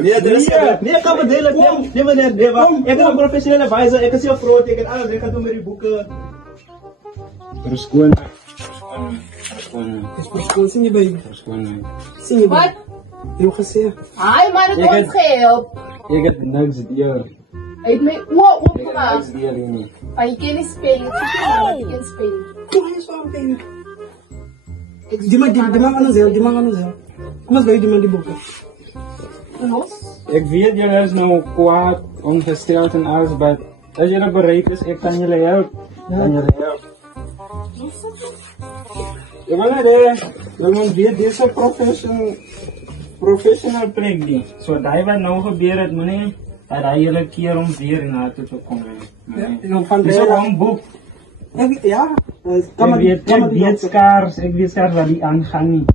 Nee, nee, ik ga me delen. Nee, meneer, nee, wacht. Ik ben een professionele advisor. Ik is heel groot. Ik heb alles. Ik ga doen met die boeken. Verschoon. Verschoon, sien je bij? Verschoon. Sien je bij? Wat? Je hebt gezegd. Ai, maar het ons gehelp. Ik heb niks hier. Hij heeft mij oor Ik heb opgemaakt. niks hier niet. Maar je kan niet spelen. Je kan spelen. Kom eens waar meteen. Die man aan onszelf. Kom eens bij die man die boeken. Los? Ik weet jullie is nou kwaad, ongesteld en alles, maar als jullie bereid is, ik kan jullie helpen. Ik wil niet want weet deze professional plek niet. Zo dat wat nou gebeurt, meneer, dat hij jullie keer om weer naartoe te komen. Het is ook een boek. Ja, Ik weet schaars wat die aangaan niet.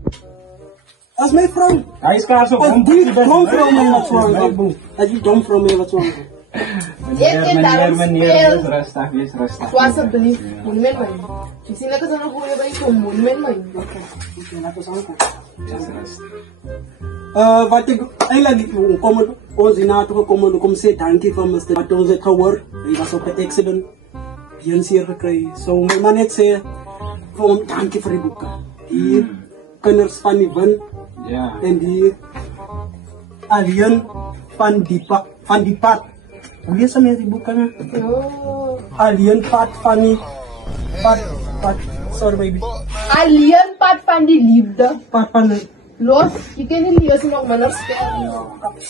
als mijn vrouw. Hij is schaars ook Als die domvrouw mij wat zwanger. Als die domvrouw mij wat zwanger. Meneer, wees rustig. Alsjeblieft, monument man. Je ziet dat ik zo'n goeie bij je monument man. Oké, laten we aankomen. Wees rustig. Wat ik eigenlijk kom onze nato gekomen, ik kom zeggen dankje van Mr. Wat ons het gehoord. Hij was op het accident. Bien zeer gekregen. Zo mijn man net zei, gewoon dankje voor die boeken. Die kinders van die wind. Ja. En die alien van die pad. Hoe lees je met die boeken? Oh. Alien pad van die pad. Sorry baby. Alien pad van die liefde. Pad van die. Los, je kan niet lezen nog maar nog spelen.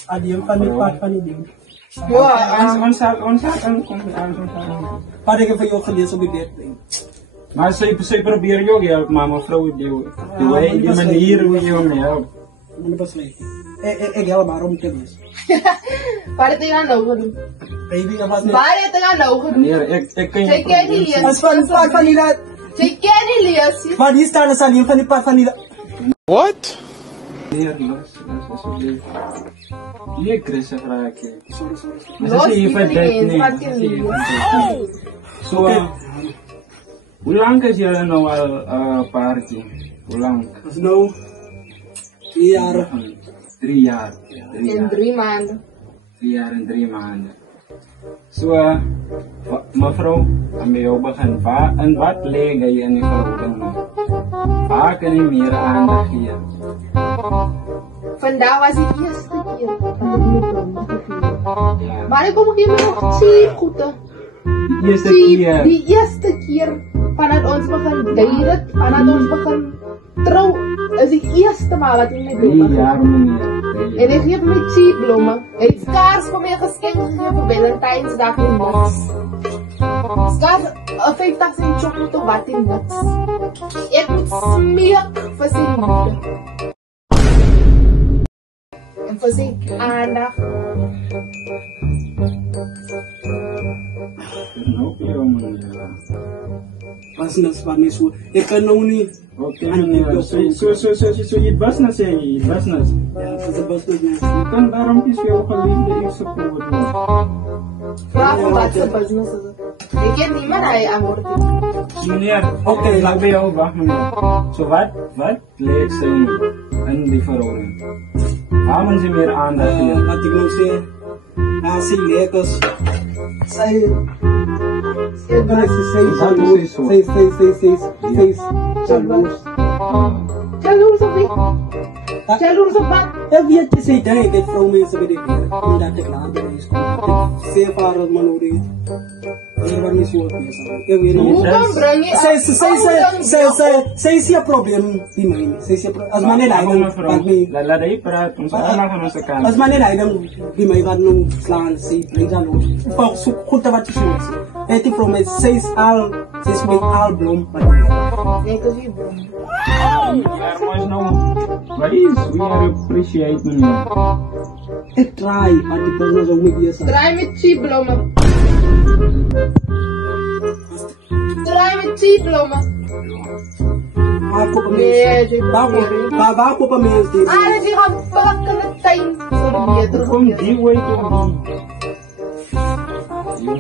Alien van die pad van die ding. Ja, Ons komt aan. Wat ik heb van jou gelezen op die bed. Maar ze proberen je ook te helpen, maar mevrouw, die manier hoe je hem helpt. Ik help maar om te lezen. waar het aan nou doen? Baby, dat was niet. Waar het aan nou doen? Meneer, ik kan Zij kan niet lezen. Als van die pad van die laat. Zij kan niet lezen. Maar die staan er alleen van die pad van die laat. What? Meneer, alsjeblieft. Hier, Chris, een vraagje. Los, die van die mensen, wat kan niet lezen. Zo, hoe lang is jullie nou al paardje? Hoe lang? Dat is nou 3 jaar. 3 jaar. In 3 maanden. 3 jaar en 3 maanden. Zo, mevrouw, aan bij jou begin. En wat leg je in die verhouding nu? Waar kan je meer aandacht geven? Vandaag was de eerste keer dat ik nu kom. Ja. Maar ik kom ook even nog cheap goed. De eerste keer. Die eerste keer vanuit ons begin daten, vanuit ons begin trouw, is de eerste maal dat hij mij 3 bloemen jaar, geeft. meneer. En hij geeft mij cheap bloemen. Hij heeft kaars voor mij geschenkt gegeven voor Valentijnsdag in niks. Skaars 50 cent chocolade wat in niks. Ik moet smeek voor zijn liefde. En voor zijn aandacht. Was niet zo. Ik kan nou niet. Oké, meneer. Zo, je was na zeggen, je was na. Ja, dat is best niet. Je kan daarom is jouw geliefde ik support. Vraag om wat zijn business is. Ik ken niemand die hij aanwordt. Meneer, oké, laat bij jou wacht, meneer. Zo, wat leek zijn in die verhouding? Waarom ze meer aandacht geven? Wat ik nog zeg. Zij lekkers. Zij jaloers. Jaloers op wie? Jaloers op wat? Ik weet je zei dat ik vrouw mensen bij de werk. Omdat ik laat ben is. Ik zeg waar het man nodig is. Ik ben niet zo op je. Ik weet niet. Hoe kan brengen? Zij is je probleem. Die man. Zij is je probleem. Als man niet lijden. Laat hij praten, ons allemaal van onze kant. Als man niet lijden. Die man gaat nu slaan. Zij is jaloers. Volgens goed wat je zegt. Het is voor mij. Zij is met al bloem. Nee, dat is je bron. We appreciate meneer. Ik try, maar die business ook niet eens. Draai met cheap bloemen. Draai met cheap bloemen. Waar kopen Nee, mensen? Waar kopen mensen dit? Ah, die gaan pakken het tuin. Zo beter. Kom die way toch niet.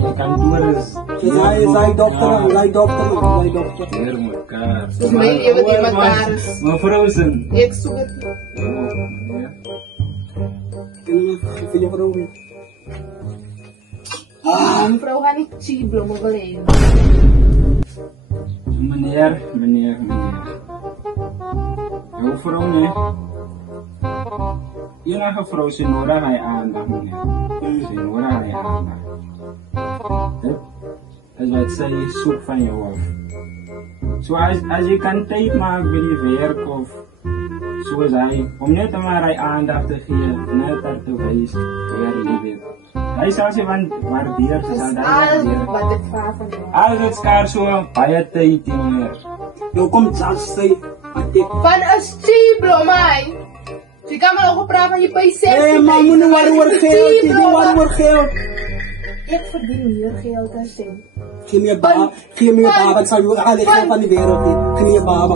Je kan doen is. Zij dokter. Weer elkaar. Dus mij even die elkaar. Mevrouw zijn. Ik zoek het. Vir jou vrouw weer. Mevrouw gaat niet cheap, Bloma, alleen. So, meneer. Jouw vrouw, nee. Enige vrouw, sy nodig hy aandag, meneer. Sy nodig hy aandag. Dit is wat sy soek van jou af. So, as jy kan tyd maak by die werk of soos hy, om net maar hy aandag te gee, net daar te wees, waar jy weet. Hy sal sy waardeer, sy sal daar Alles waardeer. wat ik vraag van jou. Alles het skaar so baie tyd, meneer. Jou kom judge sy, wat ek. Van een cheap, Bloma. Je kan me nog praten van je P6. Hé, maar moet nie worry oor geld, jy nie worry oor geld. Ik verdien meer geld dan zij. Geef me je baba, wat sal jou alle geld van die wereld hê. Geef me je baba.